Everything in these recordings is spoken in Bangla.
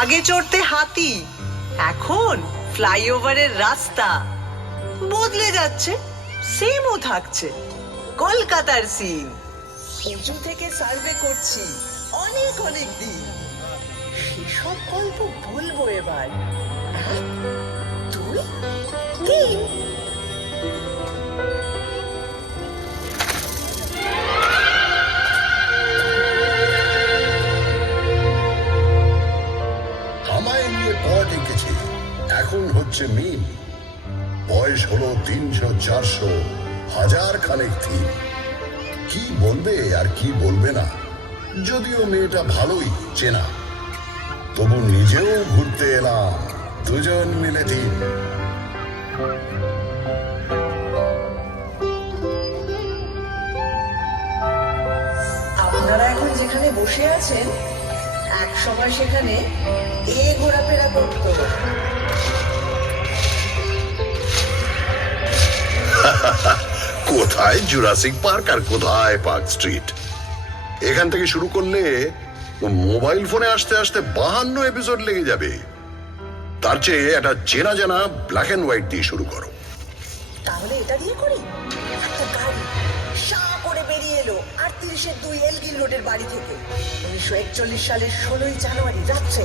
আগে চড়তে হাতি, এখন ফ্লাইওভারের রাস্তা বদলে যাচ্ছে, সেমও থাকছে। কলকাতার সিন উঁচু থেকে সার্ভে করছি অনেক অনেক দিন। সেসব গল্প বলবো এবার। 1, 2, 3। আমায় নিয়ে পট এঁকেছে, এখন হচ্ছে মিম। বয়স হলো 300, 400, হাজার খানেক থিম। কি বলবে আর কি বলবে না, যদিও মেয়েটা ভালোই চেনা, তবু নিজেও ঘুরতে এলাম, দুজন মিলে থিম। আপনারা এখন যেখানে বসে আছেন, এক সময় সেখানে ঘোরাফেরা করতো। কোথায় জুরাসিক পার্ক আর কোথায় পার্ক স্ট্রিট। এখান থেকে শুরু করলে মোবাইল ফোনে আসতে আসতে 52 এপিসোড লেগে যাবে। তার চেয়ে একটা চেনা জানা ব্ল্যাক এন্ড হোয়াইট দিয়ে শুরু করো। তাহলে এটা দিয়ে করি। একটা গাড়ি সা করে বেরিয়ে এলো 38-2 এলগিন রোডের বাড়ি থেকে 1941 সালের 16ই জানুয়ারি রাত্রে,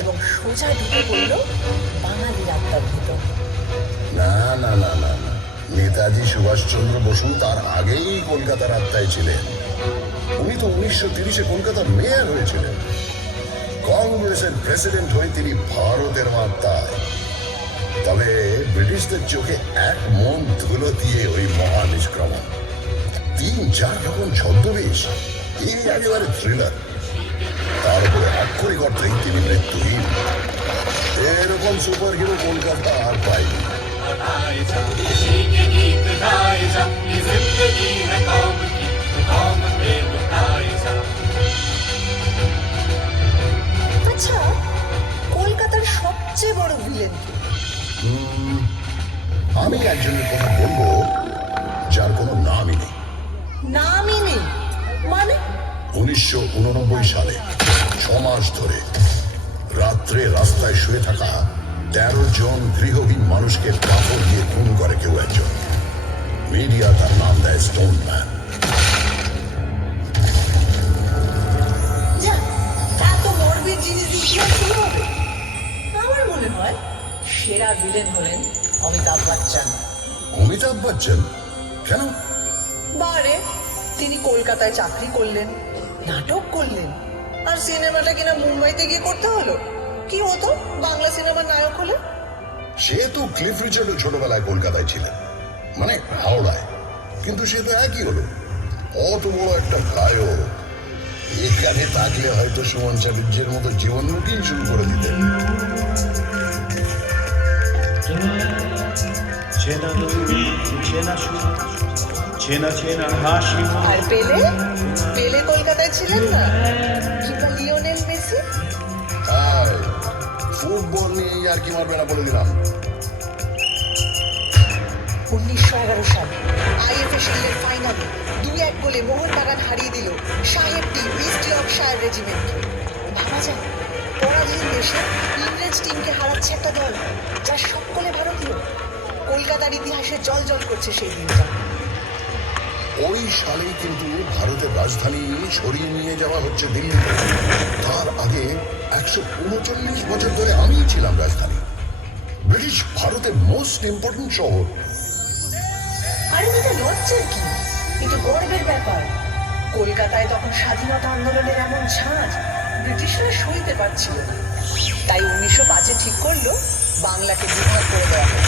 এবং সোজা ঢুকে পড়ল বাঙালির আত্মার ভিতর। না না না না না, নেতাজি সুভাষচন্দ্র বসু তার আগেই কলকাতার আত্মায় ছিলেন। উনি তো 1930-এ কলকাতার মেয়র হয়েছিলেন। কংগ্রেসের প্রেসিডেন্ট হয়ে তিনি ভারতের আত্মায়। তবে ব্রিটিশদের চোখে এক মন ধুলো দিয়ে ওই মহানিষ্ক্রমণ। 3-4 রকম ছদ্মবেশ, এই একেবারে থ্রিলার। তার উপরে আক্ষরিক অর্থেই তিনি মৃত্যুহীন। এরকম সুপার হিরো কলকাতা আর পাইনি। আচ্ছা, কলকাতার সবচেয়ে বড় ভিলেন কে? আমি একজনের কথা বলবো যার কোনো নামই নেই। নামই নেই মানে? 1989 সালে 6 মাস ধরে রাত্রে রাস্তায় শুয়ে থাকা 13 জন গৃহহীন মানুষকে পাথর দিয়ে খুন করে কেউ একজন। মিডিয়া তার নাম দেয় স্টোন ম্যান। এত মরবির জিনিস দিয়ে শুরু হবে? আমার মনে হয় সেরা ভিলেন হলেন অমিতাভ বচ্চন। অমিতাভ বচ্চন? কেন? বারে তিনি কলকাতায় চাকরি করলেন, নাটক করলেন, আর সিনেমাটা কিনা মুম্বাইতে গিয়ে করতে হলো। কি হতো বাংলা সিনেমার নায়ক হলে? সে তো ক্লিফ রিচার্ডও ছোটবেলায় কলকাতায় ছিলেন, মানে হাওড়ায়, কিন্তু সে তো একই হলো। অত বড় একটা গায়ক এখানে থাকলে হয়তো সুমন চাটুর্যের মতো জীবন রুটিন শুরু করে দিতেন। আর পেলে পেলে কলকাতায় ছিলেন না? কিংবা লিওনেল মেসি? ফুটবল নিয়ে আর কি মারবে না বলে দিলাম। 1911 সালে আইএফএ ফাইনালে 2-1 গোলে মোহনবাগান হারিয়ে দিল সাহেব টিম ইস্ট ইয়র্কশায়ার রেজিমেন্টকে। ভাবা যায়, পরাধীন দেশে ইংরেজ টিমকে হারাচ্ছে একটা দল যার সকলে ভারতীয়। কলকাতার ইতিহাসে জল করছে সেই দিনটা। ওই সালেই কিন্তু ভারতের রাজধানী সরিয়ে নিয়ে যাওয়া হচ্ছে দিল্লি। তার আগে 139 বছর ধরে আমিই ছিলাম রাজধানী। ব্রিটিশ ভারতের মোস্ট ইম্পর্টেন্ট শহর। আরে এটা লজ্জার কি, কিন্তু গর্বের ব্যাপার। কলকাতায় তখন স্বাধীনতা আন্দোলনের এমন ঝাঁজ ব্রিটিশরা সইতে পারছিল না। তাই 1905-এ ঠিক করলো বাংলাকে বিভাগ করে দেওয়া হবে।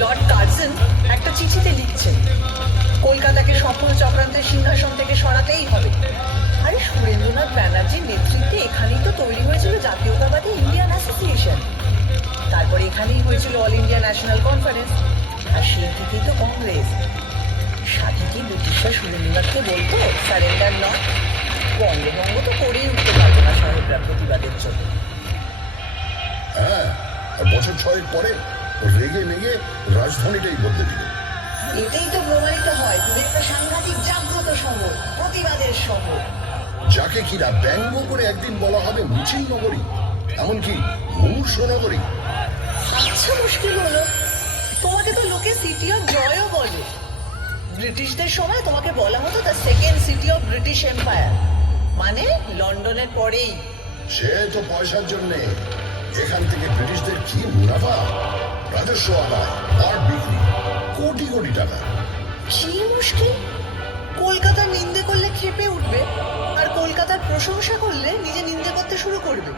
লর্ড কার্জন একটা চিঠিতে লিখছেন, কলকাতাকে সফল চক্রান্তের সিংহাসন থেকে সরাতেই হবে। আরে সুরেন্দ্রনাথ ব্যানার্জির নেতৃত্বে এখানেই তো তৈরি হয়েছিল জাতীয়তাবাদী ইন্ডিয়ান অ্যাসোসিয়েশন। তারপরে এখানেই হয়েছিল অল ইন্ডিয়া ন্যাশনাল কনফারেন্স, আর সেই থেকেই তো কংগ্রেস। সাথে কি ব্রিটিশরা সুরেন্দ্রনাথকে বলতো সারেন্ডার নট? বঙ্গভঙ্গ তো করেই উঠতে পারবে না সহজে। কয়েক পরে রেগে মেগে রাজধানীটাই বদলে দিল। এটাই তো প্রমাণিত হয় তুমি একটা সাংঘাতিক জাগ্রত শহর, প্রতিবাদের শহর। যাকে কিনা ব্যঙ্গ করে একদিন বলা হবে মিছিল নগরী, এমনকি মুমূর্ষ নগরী। আচ্ছা মুশকিল হলো, তোমাকে তো লোকে সিটি অফ জয়ও বলে। ব্রিটিশদের সময় তোমাকে বলা হতো the second city of British empire, মানে লন্ডনের পরেই। সে তো পয়সার জন্যে। এখান থেকে ব্রিটিশদের কি মুনাফা, রাজস্ব আদায়, পাট বিক্রি, কোটি কোটি টাকা। কি মুশকিল, কলকাতার নিন্দে করলে ক্ষেপে উঠবে, আর কলকাতার প্রশংসা করলে নিজে নিন্দে করতে শুরু করবে,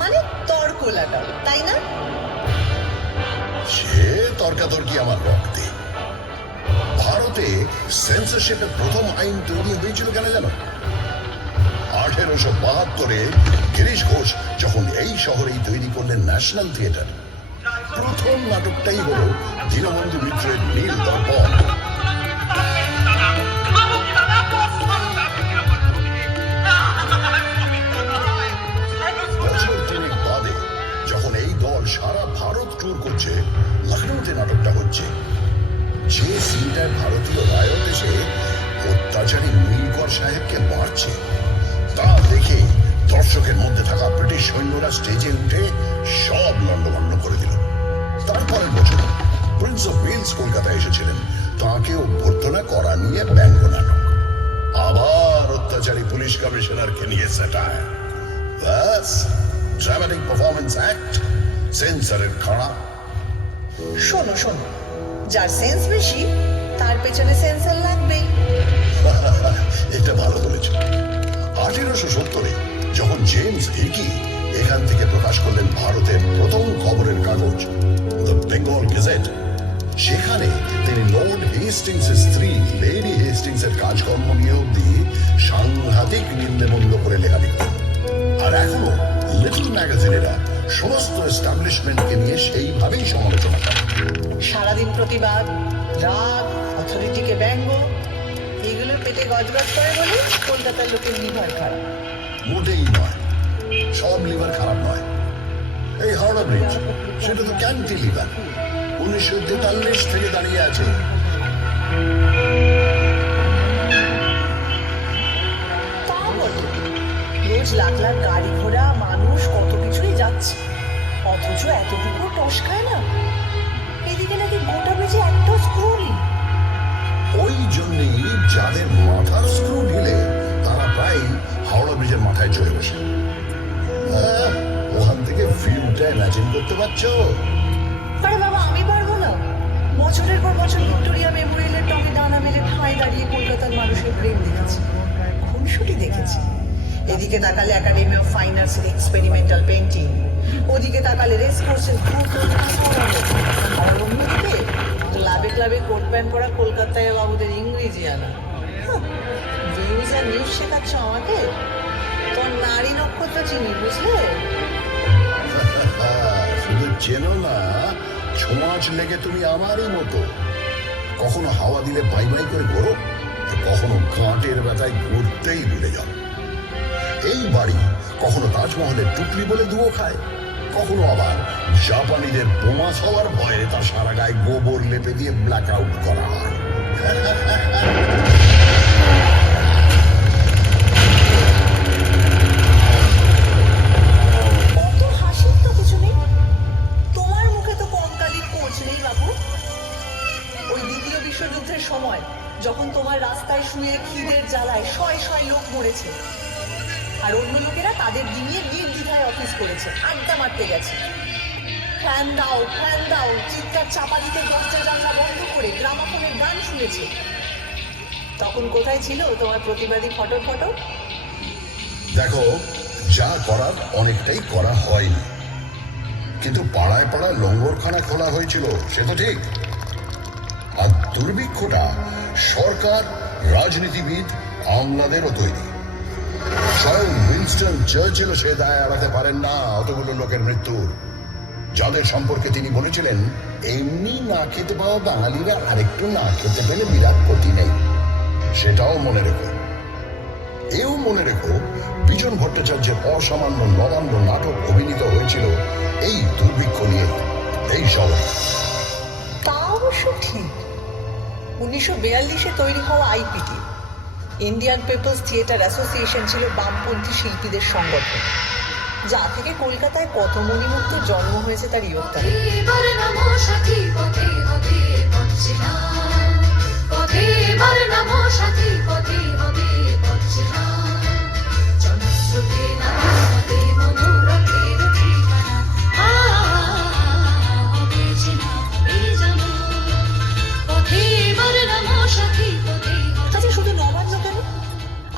মানে তর্ক লাগাও, তাই না? সে তর্কাতর্কি আমার রক্তে। ভারতে সেন্সরশিপের প্রথম আইন তৈরি হয়েছিল কেন জানো? 1872-এ গিরিশ ঘোষ যখন এই শহরেই তৈরি করলেন ন্যাশনাল থিয়েটার, প্রথম নাটকটাই হলো দীনবন্ধু মিত্রের নীল দর্পণ। বছর তিনেক বাদে যখন এই দল সারা ভারত ট্যুর করছে, লখনৌতে নাটকটা হচ্ছে। যে সিনটায় ভারতীয় রায়ত এসে অত্যাচারী নীলকর সাহেবকে মারছে, তা দেখে দর্শকের মধ্যে থাকা ব্রিটিশ সৈন্যরা স্টেজে উঠে সব লন্ডভন্ড করে দিল। তারপরের বছর প্রিন্স অফ ওয়েলস কলকাতায় এসেছিলেন, তাঁকে অভ্যর্থনা করা নিয়ে ব্যঙ্গ নাটক। আবার অত্যাচারী পুলিশ কমিশনারকে নিয়ে স্যাটায়ার। ব্যাস, ড্রামাটিক পারফরমেন্স অ্যাক্ট, সেন্সরের খাড়া। শোনো শোনো, যার সেন্স বেশি তার পেছনে সেন্সর লাগবেই। এটা ভালো বলেছ। 1870-এ যখন জেমস হিকি এখান থেকে প্রকাশ করলেন ভারতের প্রথম খবরের কাগজ দ্য বেঙ্গল গেজেট, সেখানে তিনি লর্ড হেস্টিংসের স্ত্রী লেডি হেস্টিংসের কাজকর্ম নিয়ে অব্দি সাংঘাতিক নিন্দেমন্দ করে লেখালেখি। আর এখনো লিটল ম্যাগাজিনেরা সমস্ত এস্টাবলিশমেন্টকে নিয়ে সেইভাবেই সমালোচনা করে। সারাদিন প্রতিবাদ, রাগ, অথরিটিকে ব্যঙ্গ, এগুলোর পেটে গজগজ করে বলে কলকাতার লোকের লিভার খারাপ। মোটেই নয়, সব লিভার খারাপ নয়। এই হাওড়া ব্রিজ, সেটা তো ক্যান্টি লিভার, 1943 থেকে দাঁড়িয়ে আছে। তা বটে, রোজ লাখ লাখ গাড়ি ঘোড়া, মানুষ, কত কিছুই যাচ্ছে, অথচ এতটুকু টসকায় না। এদিকে নাকি গোটা ব্রিজে একটাও স্ক্রু নেই। ওই জন্যই যাদের মাথার স্ক্রু ঢিলে তারা প্রায় হাওড়া ব্রিজের মাথায় চলে বসে। ওখান থেকে ভিউটা ইমাজিন করতে পারছো? আরে বাবা, আমি পারবো না। বছরের পর বছর ভিক্টোরিয়া মেমোরিয়ালের টবে ডানা মেলে ঠাঁই দাঁড়িয়ে কলকাতার মানুষের প্রেম দেখেছি, খুনসুটি দেখেছি। এদিকে তাকালে একাডেমি অফ ফাইন আর্টসের এক্সপেরিমেন্টাল পেন্টিং, ওদিকে তাকালে রেস কোর্সের আর অন্যদিকে ক্লাবে ক্লাবে কোট প্যান্ট পরা কলকাতায় বাবুদের ইংরেজি আনা। ভিউজ আর নিউজ শেখাচ্ছ আমাকে? তোর নারী নক্ষত্র চিনি, বুঝলে? শুধু চেনো না, ছোঁয়াচ লেগে তুমি আমারই মতো। কখনো হাওয়া দিলে বাই বাই করে ঘোরো, কখনো কাঁটের ব্যথায় ঘুরতেই ভুলে যাও। এই বাড়ি কখনো তাজমহলের টুকলি বলে দুয়ো খায়, কখনো আবার জাপানিদের বোমা খাওয়ার ভয়ে তার সারা গায়ে গোবর লেপে দিয়ে ব্ল্যাক আউট করা হয়। কত হাসির তো কিছু নেই, তোমার মুখে তো কঙ্কালির কোচ নেই বাবু। ওই দ্বিতীয় বিশ্বযুদ্ধের সময় যখন তোমার রাস্তায় শুয়ে খিদের জ্বালায় শয় শয় লোক মরেছে, আর অন্য লোকেরা তাদের ডিঙিয়ে নির্দ্বিধায় অফিস করেছে, আড্ডা মারতে গেছে, ফ্যান দাও ফ্যান দাও চিৎকার চাপা দিতে দরজা জানলা বন্ধ করে গ্রামাফোনের গান শুনেছে। তখন কোথায় ছিল তোমার প্রতিবাদী ফটো ফটো? দেখো, যা করার অনেকটাই করা হয়নি, কিন্তু পাড়ায় পাড়ায় লঙ্গরখানা খোলা হয়েছিল, সে তো ঠিক। আর দুর্ভিক্ষটা সরকার, রাজনীতিবিদ, আমলাদেরও তৈরি। স্বয়ং উইনস্টন চার্চিলও সে দায় এড়াতে পারেন না অতগুলো লোকের মৃত্যুর, যাদের সম্পর্কে তিনি বলেছিলেন, এমনি না খেতে পাওয়া বাঙালিরা আরেকটু না খেতে পেলে বিরাট ক্ষতি নেই। সেটাও মনে রেখো। এও মনে রেখো, বিজন ভট্টাচার্যের অসামান্য নবান্ন নাটক অভিনীত হয়েছিল এই দুর্ভিক্ষ নিয়ে। এই শহরে। তা অবশ্য ঠিক। 1942-এ তৈরি হওয়া আইপিটি, ইন্ডিয়ান পিপলস থিয়েটার অ্যাসোসিয়েশন, ছিল বামপন্থী শিল্পীদের সংগঠন, যা থেকে কলকাতায় কত মণিমুক্ত জন্ম হয়েছে তার ইয়ত্তা। আচ্ছা, শুধু নবান্ন কেন,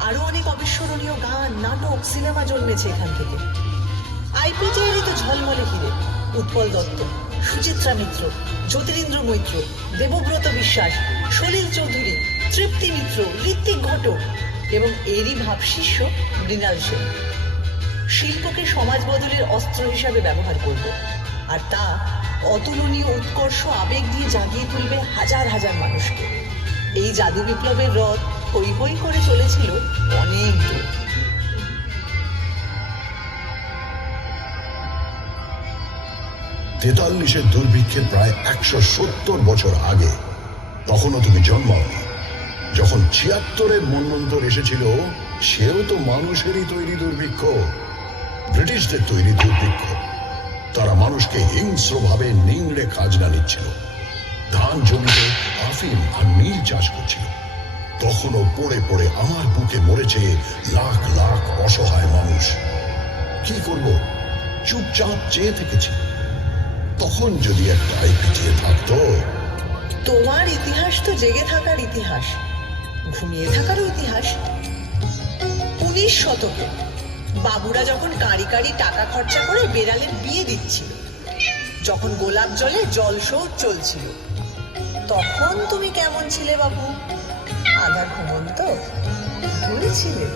আরো অনেক অবিস্মরণীয় গান, নাটক, সিনেমা জন্মেছে এখান থেকে। আইপিটিএরই তো ঝলমলে হিরে উৎপল দত্ত, সুচিত্রা মিত্র, জ্যোতিরিন্দ্র মৈত্র, দেবব্রত বিশ্বাস, সলিল চৌধুরী, তৃপ্তি মিত্র, ঋত্বিক ঘটক এবং এরই ভাবশিষ্য মৃণাল সেন। শিল্পকে সমাজ বদলের অস্ত্র হিসাবে ব্যবহার করব, আর তা অতুলনীয় উৎকর্ষ আবেগ দিয়ে জাগিয়ে তুলবে হাজার হাজার মানুষকে। এই জাদু বিপ্লবের রথ হই হই করে চলেছিল অনেক দূর। 43-এর দুর্ভিক্ষের প্রায় 170 বছর আগে, তখনও তুমি জন্মাওনি। যখন 76-এর মন্বন্তর এসেছিল, সেও তো মানুষেরই তৈরি দুর্ভিক্ষ, ব্রিটিশদের তৈরি দুর্ভিক্ষ। তারা মানুষকে হিংস্রভাবে নিংড়ে খাজনা নিচ্ছিল, ধান জমিতে আফিম আর নীল চাষ করছিল। তখনও পড়ে পড়ে আমার বুকে মরেছে লাখ লাখ অসহায় মানুষ। কি করব, চুপচাপ চেয়ে থেকেছি। তখন যদি একটা আইপিটিএ থাকতো। তোমার ইতিহাস তো জেগে থাকার ইতিহাস, ঘুমিয়ে থাকারও ইতিহাস। 19 শতকে বাবুরা যখন কাঁড়ি কাঁড়ি টাকা খরচা করে বেড়ালের বিয়ে দিচ্ছিল, যখন গোলাপ জলে জলশৌচ চলছিল, তখন তুমি কেমন ছিলে বাবু? আধা ঘুমন্ত দূরে ছিলে।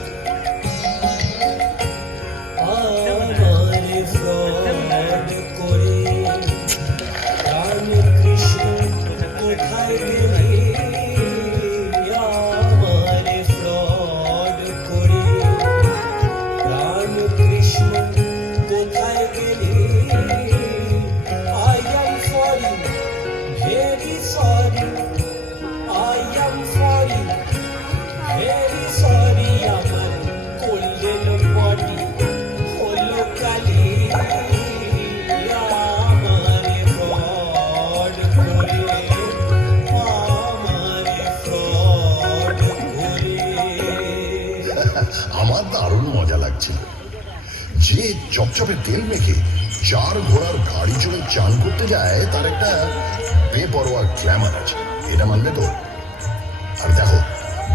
আমার দারুণ মজা লাগছিল। যে চপচপে তেল মেখে 4 ঘোড়ার গাড়ি চড়ে চান করতে যায়, তার একটা বেপরোয়া গ্ল্যামার আছে, এটা মানবে তো? আর দেখো,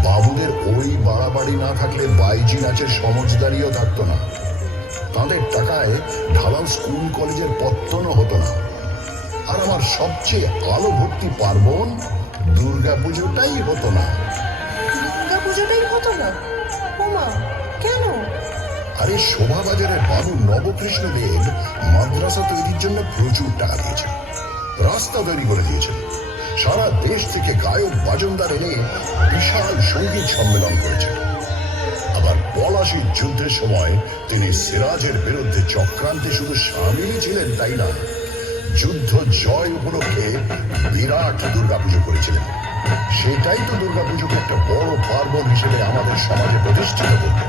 বাবুদের ওই বাড়াবাড়ি না থাকলে বাইজি নাচের সমজদারিও থাকতো না। তাদের টাকায় ঢালাও স্কুল কলেজের পত্তনও হতো না। আর আমার সবচেয়ে আলো ভর্তি পার্বণ দুর্গা পুজোটাই হতো না। দুর্গা পুজোটাই হতো না? ওমা, কেন? আরে শোভাবাজারের বাবু নবকৃষ্ণ দেব মাদ্রাসা তৈরির জন্য প্রচুর টাকা দিয়েছেন, রাস্তা তৈরি করে দিয়েছেন, সারা দেশ থেকে গায়ক বাজনদার এনে বিশাল সঙ্গীত সম্মেলন করেছেন। আবার পলাশির যুদ্ধের সময় তিনি সিরাজের বিরুদ্ধে চক্রান্তে শুধু সামিলই ছিলেন তাই না, যুদ্ধ জয় উপলক্ষে বিরাট দুর্গাপুজো করেছিলেন। সেটাই তো দুর্গাপুজোকে একটা বড় পার্বণ হিসেবে আমাদের সমাজে প্রতিষ্ঠিত করত।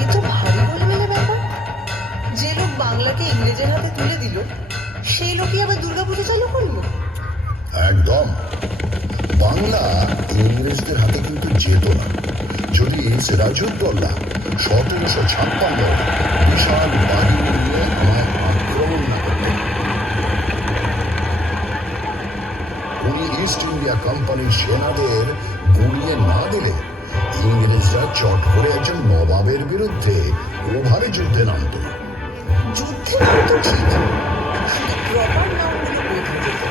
এ তো ভারী গোলমেলে ব্যাপার। যে লোক বাংলাকে ইংরেজের হাতে তুলে দিল, সেই লোকই আবার দুর্গাপুজো চালু করলো। একদম। বাংলা ইংরেজদের হাতে কিন্তু যেত না যদি সিরাজউদ্দৌলা 1756 বিশাল বাহিনী নিয়ে আমায় আক্রমণ না করতেন। উনি ইস্ট ইন্ডিয়া কোম্পানির সেনাদের গুড়িয়ে না দিলে ইংরেজরা চট করে একজন নবাবের বিরুদ্ধে ওভারে যুদ্ধে নামত না। যুদ্ধে নামতো ঠিক, শুধু প্রপার নামগুলো বোঝা যেত।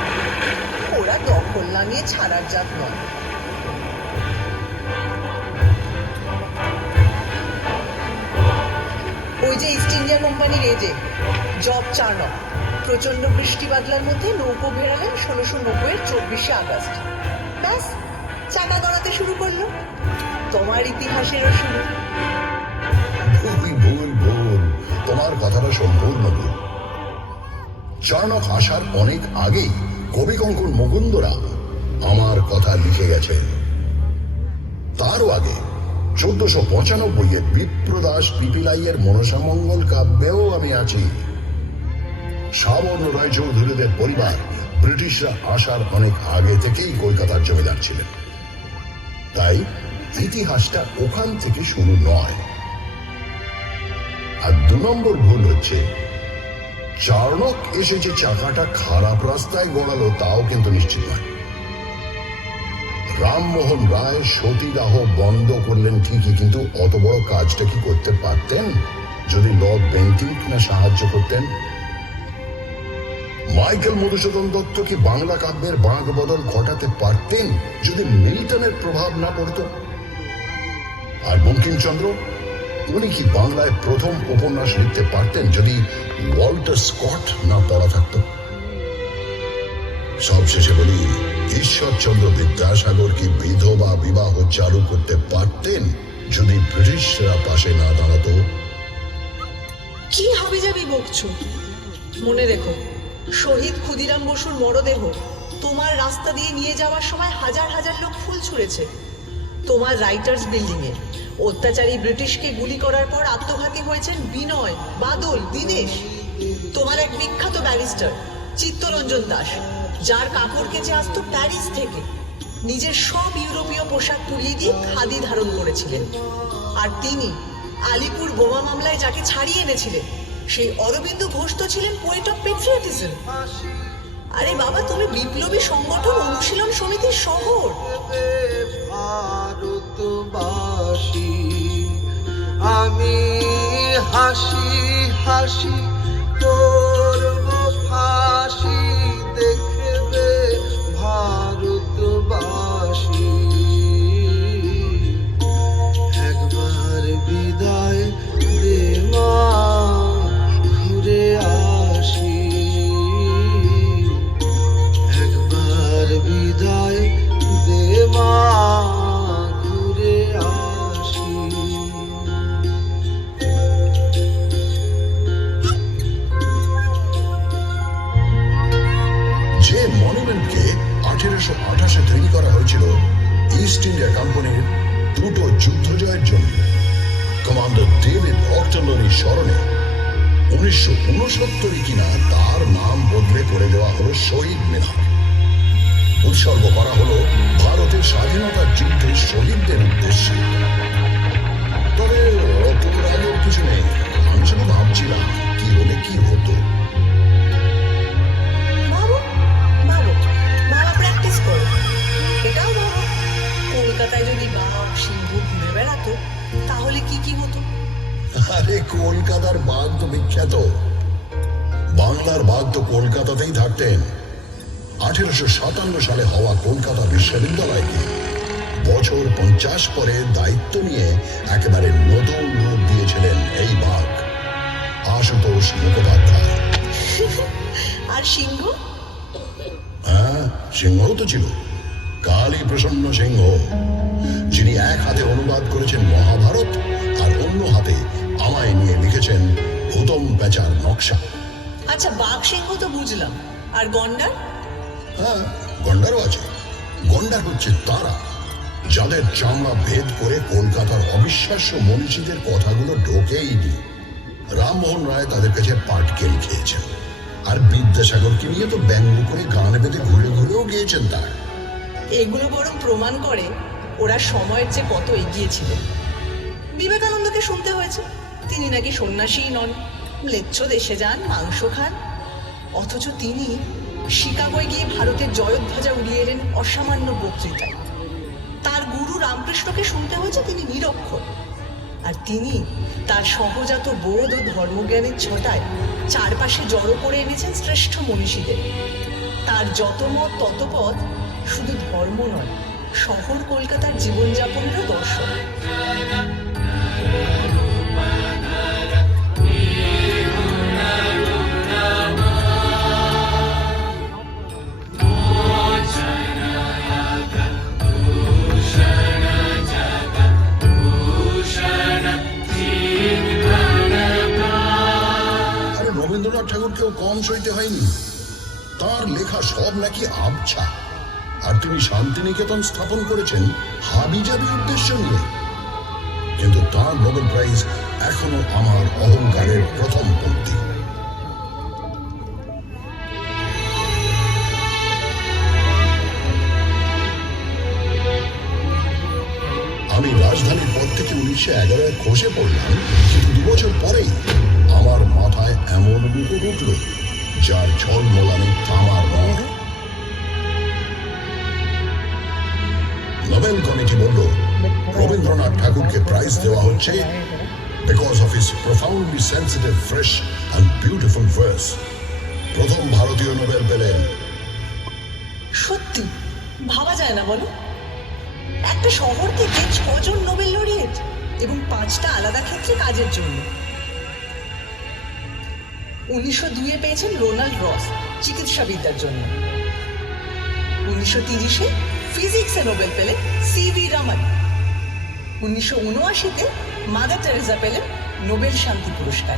ওরা দখল না নিয়ে ছাড়ার জাত নয়। ওই যে ইস্ট ইন্ডিয়া কোম্পানির এজেন্ট জব চার্নক প্রচন্ড বৃষ্টি বাদলার মধ্যে নৌকো ভেড়ালেন 1690-এর 24শে আগস্ট। ব্যাস, চাকা গড়াতে শুরু করলো। তোমার ইতিহাসেরও শুরু। ভুল ভুল ভুল, তোমার আমার কথাটা সম্পূর্ণ ভুল। চাণক্য আসার অনেক আগেই কবি কঙ্কন মুকুন্দরাম আমার কথা লিখে গেছেন। তারও আগে 1495-এ বিপ্রদাস পিপিলাইয়ের মনসামঙ্গল কাব্যেও আমি আছি। সাবর্ণ রায়চৌধুরীদের পরিবার ব্রিটিশরা আসার অনেক আগে থেকেই কলকাতার জমিদার ছিলেন, তাই ইতিহাসটা ওখান থেকে শুরু নয়। আর 2 নম্বর ভুল হচ্ছে, চাণক্য এসে যে চাকাটা খারাপ রাস্তায় গড়ালো তাও কিন্তু নিশ্চিত নয়। রামমোহন রায় সতীদাহ বন্ধ করলেন ঠিকই, কিন্তু অত বড় কাজটা কি করতে পারতেন যদি লর্ড বেন্টিঙ্ক না সাহায্য করতেন? মাইকেল মধুসূদন দত্ত কি বাংলা কাব্যের বাঁক বদল ঘটাতে পারতেন যদি মিল্টনের প্রভাব না পড়ত? আর বঙ্কিমচন্দ্র, উনি কি বাংলায় প্রথম উপন্যাস লিখতে পারতেন যদি ওয়াল্টার স্কট না পড়া থাকত? সবশেষে বলি, ঈশ্বরচন্দ্র বিদ্যাসাগর কি বিধবা বিবাহ চালু করতে পারতেন যদি ব্রিটিশরা পাশে না দাঁড়াতো? কি হাবি যাবি বকছো? মনে রেখো, শহীদ ক্ষুদিরাম বসুর মরদেহ তোমার রাস্তা দিয়ে নিয়ে যাওয়ার সময় হাজার হাজার লোক ফুল ছুঁড়েছে। তোমার রাইটার্স বিল্ডিং এ অত্যাচারী ব্রিটিশকে গুলি করার পর আত্মঘাতী হয়েছেন বিনয়, বাদল, দীনেশ। তোমার এক বিখ্যাত ব্যারিস্টার চিত্তরঞ্জন দাস, যার কাপড় কেচে আসতো প্যারিস থেকে, নিজের সব ইউরোপীয় পোশাক পুড়িয়ে দিয়ে খাদি ধারণ করেছিলেন। আর তিনি আলিপুর বোমা মামলায় যাকে ছাড়িয়ে এনেছিলেন, সেই অরবিন্দ ঘোষ তো ছিলেন পোয়েট অফ পেট্রিয়টিজম। আরে বাবা, তুমি বিপ্লবী সংগঠন অনুশীলন সমিতির শহর। ভারতবাসী আমি হাসি হাসি করব ফাঁসি, দেখবে ভারতবাসী। একবার বিদায় দে মা, ঘুরে আসি। একবার বিদায় দে মা, ঘুরে আসি। যে মনুমেন্টকে 1828-এ তৈরি করা হয়েছিল ইস্ট ইন্ডিয়া কোম্পানির 2টো যুদ্ধ জয়ের জন্য, কমান্ডার ডেভিড অক্টনলির স্মরণে 1969 কিনা তার নাম বদলে করে দেওয়া হলো শহীদ মিনার। উৎসর্গ করা হলো ভারতের স্বাধীনতার যুদ্ধে শহীদদের উদ্দেশ্যে। তবে অপরাধের কিছু নেই, আমি শুধু ভাবছিলাম কি হলে কি হতো। ভাবো ভাবো, ভাবা প্র্যাকটিস করো। এটাও ভাবো, কলকাতায় যদি বাঘ সিংহ ঘুরে বেড়াতো তাহলে কি কি হতো? আরে কলকাতার বাঘ তো বিখ্যাত, বাংলার বাঘ তো কলকাতাতেই থাকতেন। 1857 সালে হওয়া কলকাতা বিশ্ববিদ্যালয়কে বছর 50 পরে দায়িত্ব নিয়ে একেবারে নতুন রূপ দিয়েছিলেন এই বাঘ, আশুতোষ মুখোপাধ্যায়। আর সিংহ? হ্যাঁ, সিংহ তো ছিল কালী প্রসন্ন সিংহ, যিনি এক হাতে অনুবাদ করেছেন মহাভারত আর অন্য হাতে আমায় নিয়ে লিখেছেন হুতম প্যাঁচার নকশা। আচ্ছা, বাঘ সিংহ তো বুঝলাম, আর গন্ডার? হ্যাঁ, গন্ডারও আছে। গন্ডার হচ্ছে তারা যাদের চামড়া ভেদ করে কলকাতার অবিশ্বাস্য মনীষীদের কথাগুলো ঢোকেইনি। রামমোহন রায় তাদের কাছে পাটকেল খেয়েছেন, আর বিদ্যাসাগরকে নিয়ে তো ব্যঙ্গ করে গান বেঁধে ঘুরে ঘুরেও গিয়েছেন তার। এগুলো বরং প্রমাণ করে ওরা সময়ের চেয়ে কত এগিয়ে ছিলেন। বিবেকানন্দকে শুনতে হয়েছে তিনি নাকি সন্ন্যাসীই নন, ম্লেচ্ছ দেশে যান, মাংস খান, অথচ তিনি শিকাগোয় গিয়ে ভারতের জয়ধ্বজা উড়িয়ে এলেন অসামান্য বক্তৃতায়। তার গুরু রামকৃষ্ণকে শুনতে হয়েছে তিনি নিরক্ষর, আর তিনি তার সহজাত বোধ ও ধর্মজ্ঞানের ছটায় চারপাশে জড়ো করে এনেছেন শ্রেষ্ঠ মনীষীদের। তার যত মত তত পথ শুধু ধর্ম নয়, শহর কলকাতার জীবনযাপনেরও দর্শন। রবীন্দ্রনাথকেও কম সইতে হয়নি। তার লেখা সব নাকি আবছা, আর তিনি শান্তিনিকেতন স্থাপন করেছেন হাবিজাবি উদ্দেশ্য নিয়ে। কিন্তু তার নোবেল প্রাইজ এখনো আমার অহংকারের প্রথম পংক্তি। আমি রাজধানীর পর থেকে 1911 খসে পড়লাম, কিন্তু 2 বছর পরেই আমার মাথায় এমন মুকুট উঠল যার ঝলমলানি তামার রং। নোবেল কমিটি বলল রবীন্দ্রনাথ ঠাকুরকে প্রাইজ দেওয়া হচ্ছে because of his profoundly sensitive, fresh and beautiful verse. প্রথম ভারতীয় নোবেল পেলেন। সত্যি ভাবা যায় না বলো, একটা শহর থেকে 6 জন নোবেল লরিয়েট এবং 5টা আলাদা ক্ষেত্রে কাজের জন্য। 1902-এ পেয়েছেন রোনাল্ড রস চিকিৎসাবিদ্যার জন্য। 1930-এ ফিজিক্সে নোবেল পেলেন সিভি রমন। 1979-তে মাদার টেরেসা পেলেন নোবেল শান্তি পুরস্কার।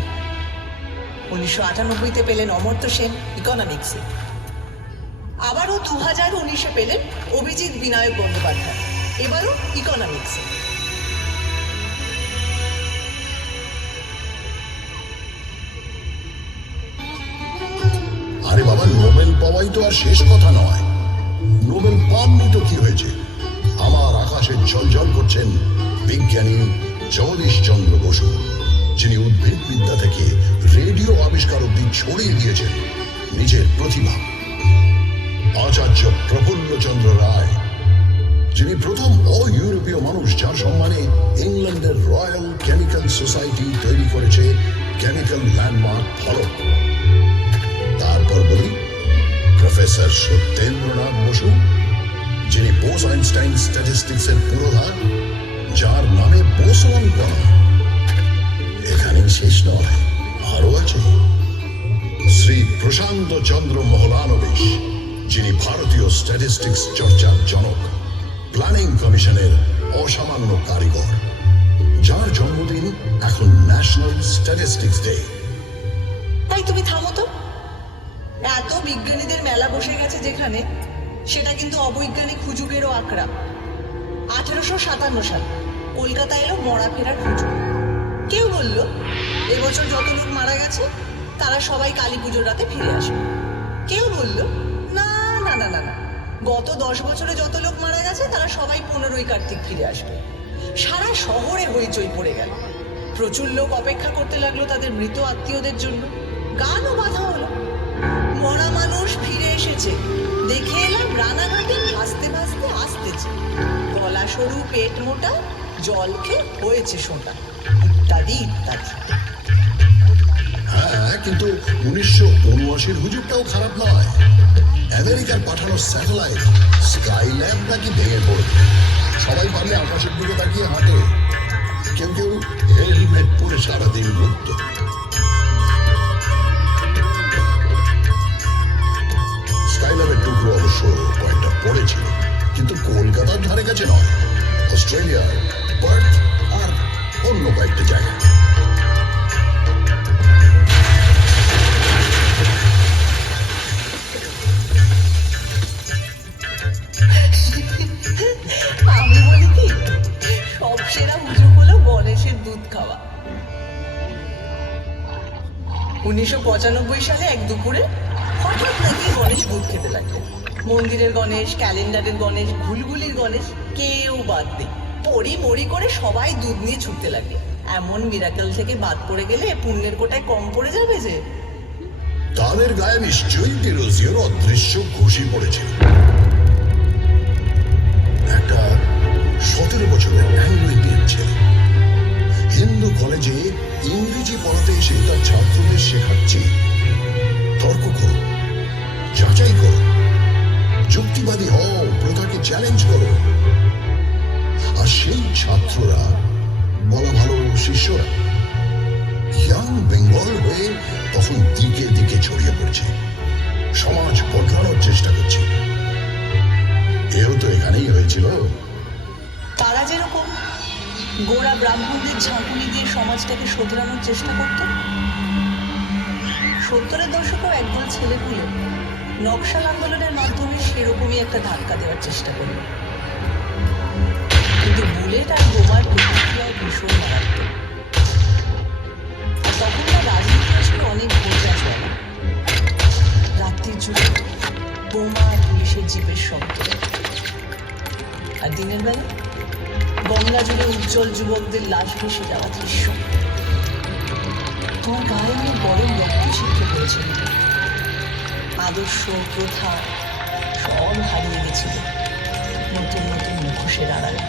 1998-তে পেলেন অমর্ত্য সেন ইকোনমিক্সে। আবারও 2019-এ পেলেন অভিজিৎ বিনায়ক বন্দ্যোপাধ্যায়, এবারও ইকোনমিক্সে। আরে বাবা, নোবেল পাওয়াই তো আর শেষ কথা নয়। নোবেল পাননি তো কি হয়েছে? আমার আকাশে ঝলঝল করছেন বিজ্ঞানী জগদীশচন্দ্র বসু, যিনি উদ্ভিদ বিদ্যা থেকে রেডিও আবিষ্কার অব্দি ছড়িয়ে দিয়েছেন নিজের প্রতিভা। আচার্য প্রফুল্লচন্দ্র রায়, যিনি প্রথম ইউরোপীয় মানুষ যার সম্মানে ইংল্যান্ডের রয়্যাল কেমিক্যাল সোসাইটি তৈরি করেছে কেমিক্যাল ল্যান্ডমার্ক ফলক। তারপর বলি প্রফেসর সত্যেন্দ্রনাথ বসু, যিনি বোস আইনস্টাইন স্ট্যাটিস্টিক্সের পুরোধা, যার নামে বোসন করা। এখানেই শেষ নয়, আরো আছে শ্রী প্রশান্ত চন্দ্র মহলানবিশ, যিনি ভারতীয় স্ট্যাটিস্টিক্স চর্চার জনক, প্ল্যানিং কমিশনের অসামান্য কারিগর, যার জন্মদিন এখন ন্যাশনাল স্ট্যাটিস্টিক্স ডে। তাই তুমি থামো তো, এত বিজ্ঞানীদের মেলা বসে গেছে যেখানে, সেটা কিন্তু অবৈজ্ঞানিক হুজুগেরও আঁকড়া। 1857 সাল কলকাতা এলো মরা ফেরার হুজুগ। কেউ বলল এবছর যত লোক মারা গেছে তারা সবাই কালী পুজোর রাতে ফিরে আসবে। কেউ বলল না না না না না, গত 10 বছরে যত লোক মারা গেছে তারা সবাই 15ই কার্তিক ফিরে আসবে। সারা শহরে হইচই পড়ে গেল। প্রচুর লোক অপেক্ষা করতে লাগলো তাদের মৃত আত্মীয়দের জন্য। গানও বাঁধা হলো, মরা মানুষ ফিরে এসেছে, দেখে এলাম রানাঘাটে ভাসতে ভাসতে আসতেছে, গলা সরু পেট মোটা, জল খেয়ে হয়েছে সোঁটা, ইত্যাদি ইত্যাদি। হ্যাঁ, কিন্তু 1979-র হুজুরটাও খারাপ নয়। আমেরিকার পাঠানো স্যাটেলাইট স্কাইল্যাব নাকি ভেঙে পড়বে। সবাই পারলে আকাশের দিকে তাকিয়ে হাঁটে, কেউ কেউ হেলমেট পরে সারাদিন ঘুরত। স্কাইল্যাবের টুকরো অবশ্য কয়েকটা পড়েছিল, কিন্তু কলকাতার ধারে কাছে নয়, অস্ট্রেলিয়ার পার্থ আর অন্য কয়েকটা জায়গা। আমি বলি কি, সব সেরা হুজুগ হলো গণেশের দুধ খাওয়া। 1995 সালে এক দুপুরে হঠাৎ নাকি গণেশ দুধ খেতে লাগলেন। মন্দিরের গণেশ, ক্যালেন্ডারের গণেশ, ঘুলঘুলির গণেশ, কেউ বাদ নেই। পড়ি মরি করে সবাই দুধ নিয়ে ছুটতে লাগলো। এমন মিরাকেল থেকে বাদ পড়ে গেলে পুণ্যের কোটায় কম পড়ে যাবে যে। তাদের গায়ে নিশ্চয়ই টেরোজিওর অদৃশ্য ঘুষি পড়েছিল। একটা 17 বছরের অ্যাংলো ইন্ডিয়ান ছেলে হিন্দু কলেজে ইংরেজি পড়াতে এসে তার ছাত্রদের শেখাচ্ছে তর্ক করো, যাচাই করো, যুক্তিবাদী হও, প্রথাকে চ্যালেঞ্জ করো। আর সেই ছাত্ররা, বলা ভালো শিষ্যরা, ইয়াং বেঙ্গল হয়ে তখন দিকে দিকে ছড়িয়ে পড়ছে, সমাজ বদলানোর চেষ্টা করছে। এও তো এখানেই হয়েছিল। তারা যেরকম গোড়া ব্রাহ্মণদের ঝাঁকুনি দিয়ে সমাজটাকে শোধরানোর চেষ্টা করত, 70-এর দশকেও একদল ছেলেপুলে নকশাল আন্দোলনের মাধ্যমে সেরকমই একটা ধাক্কা দেওয়ার চেষ্টা করল, কিন্তু বুলেট আর বোমার প্রতিক্রিয়াও ভীষণ মারাত্মক। আর তখনকার রাজনীতি ছিল অনেক বোঝা চলা, রাত্রির জুড়ে বোমা আর পুলিশের জিপের শব্দ, আর দিনের বেলা গঙ্গা জুড়ে উজ্জ্বল যুবকদের লাশ ভেসে যাওয়া দৃশ্য। তোমার গায়ে অনেক গরম রক্ত শিক্ষা করেছিল, আদর্শ প্রথা সব হারিয়ে গেছিল নতুন নতুন মুখোশের আড়ালে।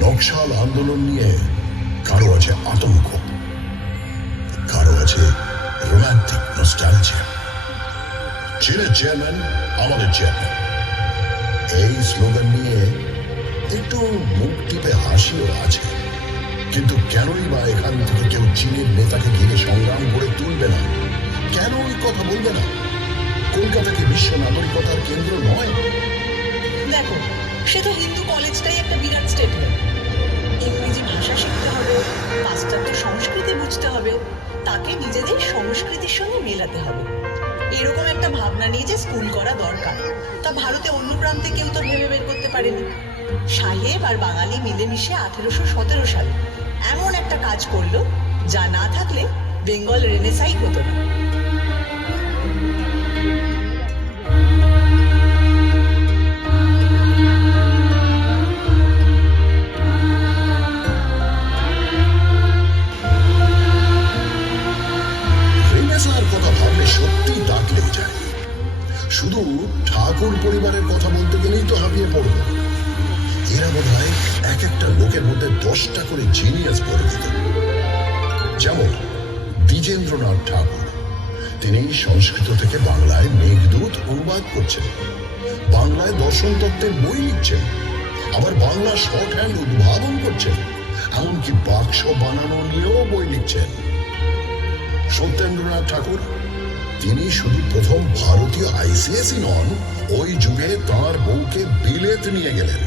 নকশাল আন্দোলন নিয়ে কারো আছে আতঙ্ক, কারো আছে রোমান্টিক নস্টালজিয়া। চীনের চেয়ারম্যান আমাদের চেয়ারম্যান, এই স্লোগান নিয়ে একটু মুখ টিপে হাসিও আছে। কিন্তু কেনই বা এখান থেকে কেউ চীনের নেতাকে ঘিরে সংগ্রাম করে তুলবে না? কেন ওই কথা বলবে না? কলকাতা কি বিশ্ব নাগরিকতার কেন্দ্র নয়? দেখো, সে তো হিন্দু কলেজটাই একটা বিরাট স্টেটমেন্ট। ইংরেজি ভাষা শিখতে হবে, পাশ্চাত্য সংস্কৃতি বুঝতে হবে, তাকে নিজেদের সংস্কৃতির সঙ্গে মেলাতে হবে, এরকম একটা ভাবনা নিয়ে যে স্কুল করা দরকার, তা ভারতে অন্য প্রান্তে কেউ তো ভেবে বের করতে পারেনি। সাহেব আর বাঙালি মিলেমিশে 1817 সালে এমন একটা কাজ করলো যা না থাকলে বেঙ্গল রেনেসাই হতো না। কথা ভাবলে সত্যি দাঁত লেগে যায়। শুধু ঠাকুর পরিবারের কথা বলতে গেলেই তো হাঁপিয়ে পড়বো। এরা বোধ হয় এক একটা লোকের মধ্যে 10টা করে জিনিয়াস ভরে দিত। যেমন দ্বিজেন্দ্রনাথ ঠাকুর, তিনি সংস্কৃত থেকে বাংলায় মেঘদূত অনুবাদ করছেন, বাংলায় দর্শন তত্ত্বের বই লিখছেন, আবার বাংলা শর্ট হ্যান্ড উদ্ভাবন করছেন, এমনকি বাক্স বানানো নিয়েও বই লিখছেন। সত্যেন্দ্রনাথ ঠাকুর, তিনি শুধু প্রথম ভারতীয় আইসিএসই নন, ওই যুগে তাঁর বউকে বিলেত নিয়ে গেলেন।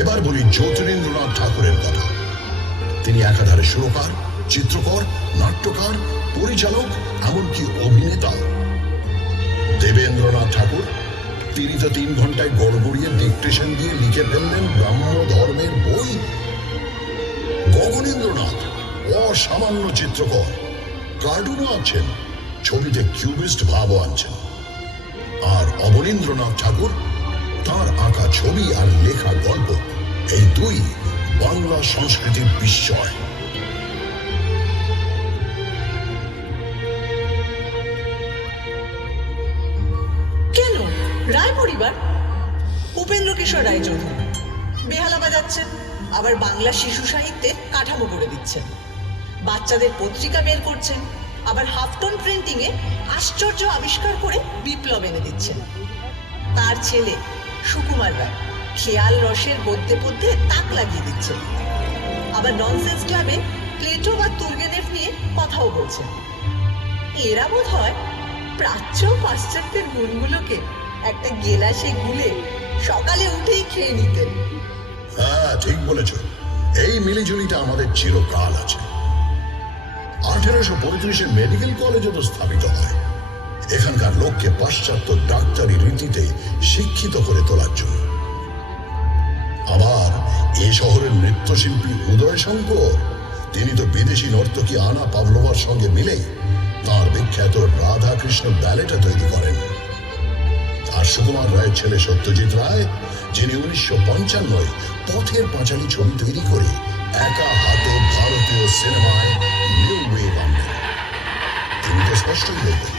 এবার বলি জ্যোতিরিন্দ্রনাথ ঠাকুরের কথা। তিনি একাধারে সুরকার, চিত্রকর, নাট্যকার, পরিচালক, এমনকি অভিনেতা। দেবেন্দ্রনাথ ঠাকুর, তিনি তো 3 ঘন্টায় গড়গড়িয়ে ডিকটেশন দিয়ে লিখে ফেললেন ব্রাহ্ম ধর্মের বই। গগনেন্দ্রনাথ অসামান্য চিত্রকর, কার্টুনও আছেন, ছবিতে কিউবিস্ট ভাবও আনছেন। আর অবনীন্দ্রনাথ ঠাকুর, তার আঁকা ছবি আর লেখা গল্প, এই দুই বাংলা সংস্কৃতির বিস্ময়। কেন রায় পরিবার? উপেন্দ্র কিশোর রায়চৌধুরী বেহালা বাজাচ্ছেন, আবার বাংলা শিশু সাহিত্যে কাঠামো করে দিচ্ছেন, বাচ্চাদের পত্রিকা বের করছেন, আবার হাফটন প্রিন্টিং এ আশ্চর্য আবিষ্কার করে বিপ্লব এনে দিচ্ছেন। তার ছেলে সুকুমার রায় খেয়াল রসের গদ্যে পদ্যে তাক লাগিয়ে দিচ্ছেন, আবার ননসেন্স ক্লাবে প্লেটো বা তুর্গেনেভ নিয়ে কথাও বলছেন। এরা বোধ হয় প্রাচ্য পাশ্চাত্যের গুণগুলোকে একটা গেলাসে গুলে সকালে উঠেই খেয়ে নিতেন। হ্যাঁ, ঠিক বলেছ। এই মিলিজুলিটা আমাদের চিরকাল আছে। 1835 মেডিকেল কলেজও তো স্থাপিত হয় এখানকার লোককে পাশ্চাত্য ডাক্তারি রীতিতে শিক্ষিত করে তোলার জন্য। আবার এ শহরের নৃত্যশিল্পী উদয় শঙ্কর, তিনি তো বিদেশি নর্তকী আনা পাভলোভার সঙ্গে মিলে তাঁর বিখ্যাত রাধা কৃষ্ণ ব্যালেটা তৈরি করেন। আর সুকুমার রায়ের ছেলে সত্যজিৎ রায়, যিনি 1955 পথের পাঁচালী ছবি তৈরি করে একা হাতে ভারতীয় সিনেমায় নিউ ওয়েভ আনলেন। তিনি তো স্পষ্টই বলতেন,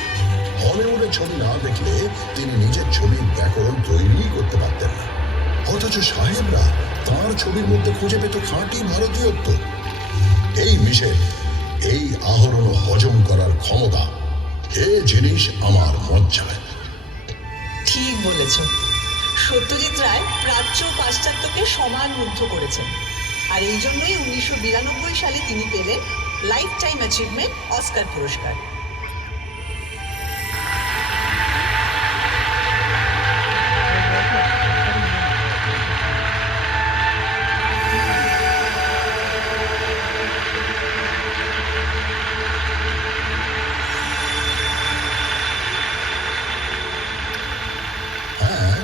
হলিউডের ছবি না দেখলে তিনি নিজের ছবির ব্যাকরণ তৈরি করতে পারতেন না। অথচ সাহেবরা তাঁর ছবির মধ্যে খুঁজে পেত খাঁটি ভারতীয়ত্ব। এই মিশেল, এই আহরণ হজম করার ক্ষমতা, এ জিনিস আমার মজ্জায়। ঠিক বলেছ। সত্যজিৎ রায় প্রাচ্য ও পাশ্চাত্যকে সমান মুগ্ধ করেছেন, আর এই জন্যই 1992 সালে তিনি পেলেন লাইফ টাইম অ্যাচিভমেন্ট অস্কার পুরস্কার। হ্যাঁ,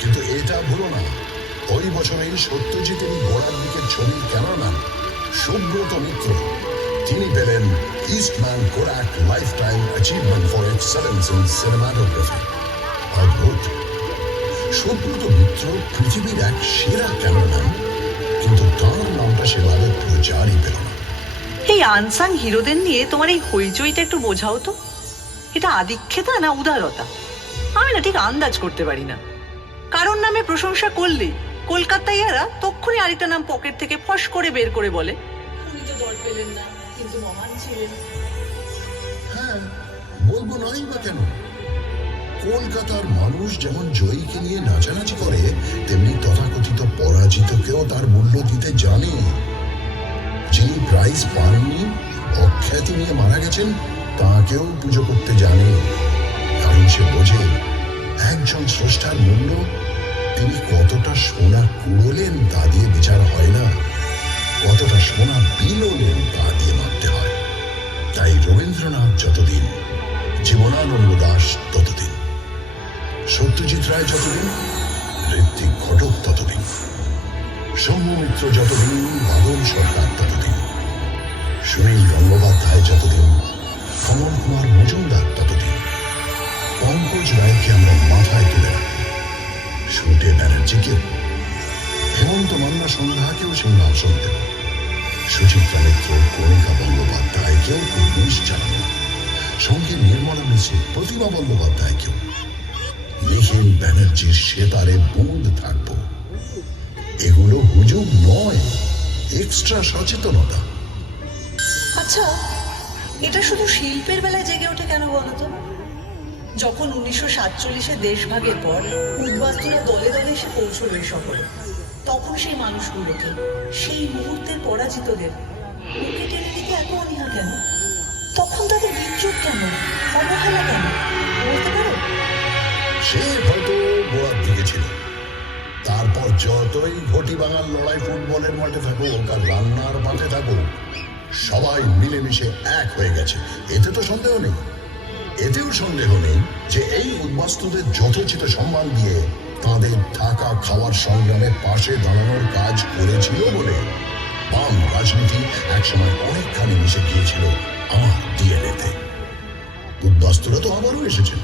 কিন্তু এটা ভুলো না, ওই বছরেই সত্যজিতের গোড়ার দিকের ছবির ক্যামেরাম্যান সুব্রত মিত্র তিনি পেলেন Eastman Kodak lifetime achievement for excellence in cinematography. অদ্ভুত, সুব্রত মিত্র পৃথিবীর এক সেরা ক্যামেরাম্যান, কিন্তু তার নামটা সেভাবে প্রচারই পেল না। এই আনসাং হিরোদের নিয়ে তোমার এই হইচইটা একটু বোঝাও তো, এটা আদিক্ষেতা না উদারতা? আমি না ঠিক আন্দাজ করতে পারি না। কারণ নামে প্রশংসা করলেই কলকাতাইয়ারা তক্ষুনি আরেকটা নাম পকেট থেকে ফস করে বের করে বলে, উনি তো দর পেলেন না কিন্তু মহান ছিলেন। হ্যাঁ, বলবো নয় বা কেন? কলকাতার মানুষ যেমন জয়ীকে নিয়ে নাচানাচি করে, তেমনি তথাকথিত পরাজিতকেও তার মূল্য দিতে জানে। যিনি প্রাইজ পাননি, অখ্যাতি নিয়ে মারা গেছেন, তাকেও পুজো করতে জানে। কারণ সে বোঝে একজন স্রষ্টার মূল্য তিনি কতটা সোনা কুড়োলেন তা দিয়ে বিচার হয় না, কতটা সোনা বিলোলেন তা দিয়ে মাপতে হয়। তাই রবীন্দ্রনাথ যতদিন, জীবনানন্দ দাশ ততদিন, সত্যজিৎ রায় যতদিন, ঋত্বিক ঘটক ততদিন, সৌম্য মিত্র যতদিন, বাদল সরকার ততদিন, সুনীল গঙ্গোপাধ্যায় যতদিন, কমল কুমার মজুমদার ততদিন, পঙ্কজ রায়কে আমরা মাথায় তুলে রাখব, সুটে ব্যানার্জিকেও, হেমন্ত মান্না সন্ধ্যাকেও সিংহাসন দেব, সুচিত্রা মিত্র, কণিকা বন্দ্যোপাধ্যায়কেও পুলিশ চালাবো, সঙ্গে নির্মলা মিশ্র, প্রতিমা বন্দ্যোপাধ্যায়কেও, নিখিল ব্যানার্জির সেতারে বুঁদ থাকবো। এগুলো হুজুগ নয়, এক্সট্রা সচেতনতা। আচ্ছা, এটা শুধু শিল্পের বেলায় জেগে ওঠে কেন বলতো? যখন 1947-এ দেশভাগের পর উদ্বাস্তুরা দলে দলে এসে পৌঁছল এই শহরে, তখন সেই মানুষগুলোকে, সেই মুহূর্তের পরাজিতদের বুকে টেনে নিতে এত অনীহা কেন? তখন তাদের বিচ্যুত কেন, অবহেলা কেন বলতে পারো? সে হয়তো গোড়ার দিকে ছিল। তারপর যতই ঘটি বাঙাল লড়াই ফুটবলের মাঠে থাকুক আর রান্নার মাঠে থাকুক, সবাই মিলেমিশে এক হয়ে গেছে, এতে তো সন্দেহ নেই। এতেও সন্দেহ নেই যে এই উদ্বাস্তুদের যথোচিত সম্মান দিয়ে তাদের থাকা খাওয়ার সংগ্রামে পাশে দাঁড়ানোর কাজ করেছিল বলে বাম রাজনীতি একসময় অনেকখানি মিশে গিয়েছিল আমার ডিএনএতে। উদ্বাস্তুরা তো আবারও এসেছেন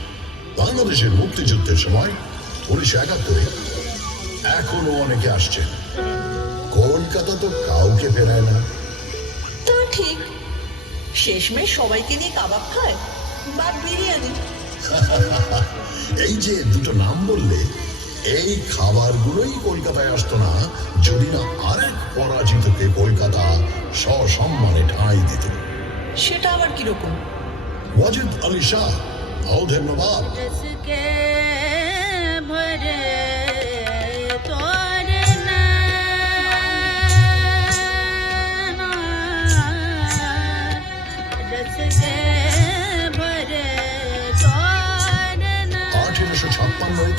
বাংলাদেশের মুক্তিযুদ্ধের সময় 1971-এ, এখনো অনেকে আসছেন। কলকাতা তো কাউকে ফেরায় না। তা ঠিক, শেষমেশ সবাইকে নিয়ে কাবাব খায় বা বিরিয়ানি। এই যে দুটো নাম বললে, এই খাবারগুলোই কলকাতায় আসতো না যদি না আরেক পরাজিতকে কলকাতা সসম্মানে ঠাঁই দিত। সেটা আবার কিরকম? ওয়াজিদ আলী শাহ, অওধের নবাব।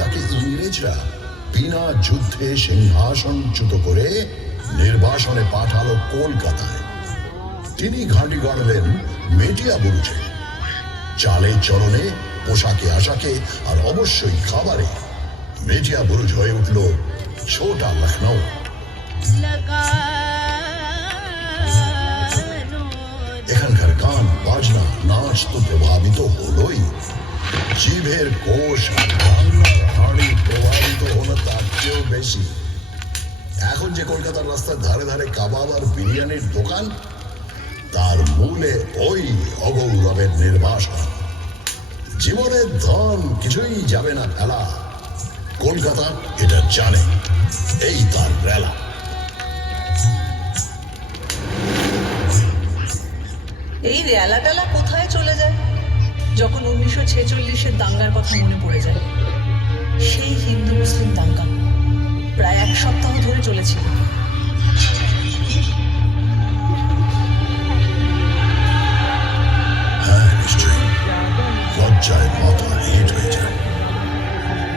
তাকে ইংরেজরা বিনা যুদ্ধে সিংহাসনচ্যুত করে নির্বাসনে পাঠালো কলকাতায়। তিনি ঘাঁটি গাড়লেন মেটিয়া বুরুজে। চালে চলনে, পোশাকে আশাকে আর অবশ্যই খাবারে মেটিয়া বুরুজ হয়ে উঠল ছোটা লখনৌ। এখানকার গান বাজনা নাচ তো প্রভাবিত হলোই, জিভের কোষ আর রান্নার হাঁড়ি প্রভাবিত হলো তার চেয়েও বেশি। এখন যে কলকাতার রাস্তার ধারে ধারে কাবাব আর বিরিয়ানির দোকান, তার মূলে ওই অগৌরবের নির্বাসন। জীবনের ধন কিছুই যাবে না ফেলা, কলকাতা এটা জানে, এই তার রেলা। এই রেলা টেলা কোথায় চলে যায় যখন 1946-এর দাঙ্গার কথা মনে পড়ে যায়? সেই হিন্দু মুসলিম দাঙ্গা প্রায় 1 সপ্তাহ ধরে চলেছিল। হ্যাঁ, নিশ্চয়ই লজ্জায় মাথা হেঁট হয়ে যায়।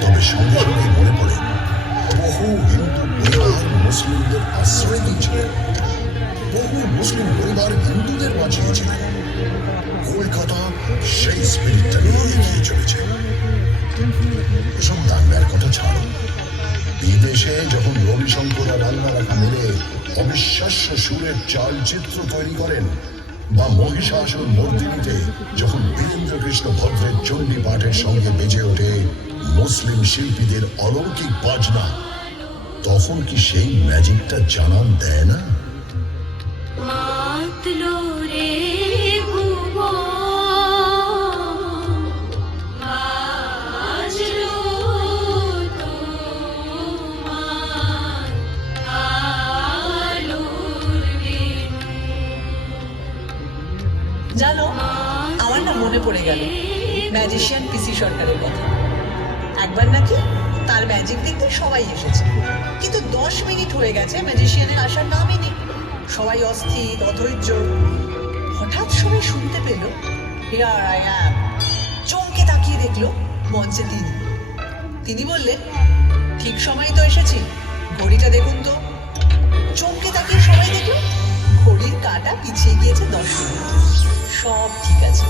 তবে সঙ্গে সঙ্গে মনে পড়ে বহু হিন্দু পরিবার মুসলিমদের আশ্রয় দিয়েছিলেন, বহু মুসলিম পরিবার হিন্দুদের বাঁচিয়েছিলেন। কলকাতা সেই স্পিরিটটা নিয়ে এগিয়ে চলেছে। এসব দাঙ্গার কথা ছাড়ো, বিদেশে যখন রবিশঙ্কর আর রান্নারাখা মিলে অবিশ্বাস্য সুরের চালচিত্র তৈরি করেন, বা মহিষাসুর মর্দিনীতে যখন বীরেন্দ্র কৃষ্ণ ভদ্রের চণ্ডী পাঠের সঙ্গে বেজে ওঠে মুসলিম শিল্পীদের অলৌকিক বাজনা, তখন কি সেই ম্যাজিকটা জানান দেয় না? মাতলো রে ভুবন, বাজলো তোমার আলোর বেণু। জানো, আমার না মনে পড়ে গেল ম্যাজিশিয়ান পিসি সরকারের কথা। একবার নাকি তার ম্যাজিক দেখতে সবাই এসেছে, কিন্তু 10 মিনিট হয়ে গেছে ম্যাজিশিয়ানের আসার নামই নেই। সবাই অস্থির, অধৈর্য। হঠাৎ সবাই শুনতে পেল হিয়ার আই অ্যাম। চমকে তাকিয়ে দেখলো মঞ্চে তিনি বললেন, ঠিক সময় তো এসেছি, ঘড়িটা দেখুন তো। চমকে তাকিয়ে সবাই দেখলো ঘড়ির কাঁটা পিছিয়ে গিয়েছে 10 মিনিট। সব ঠিক আছে।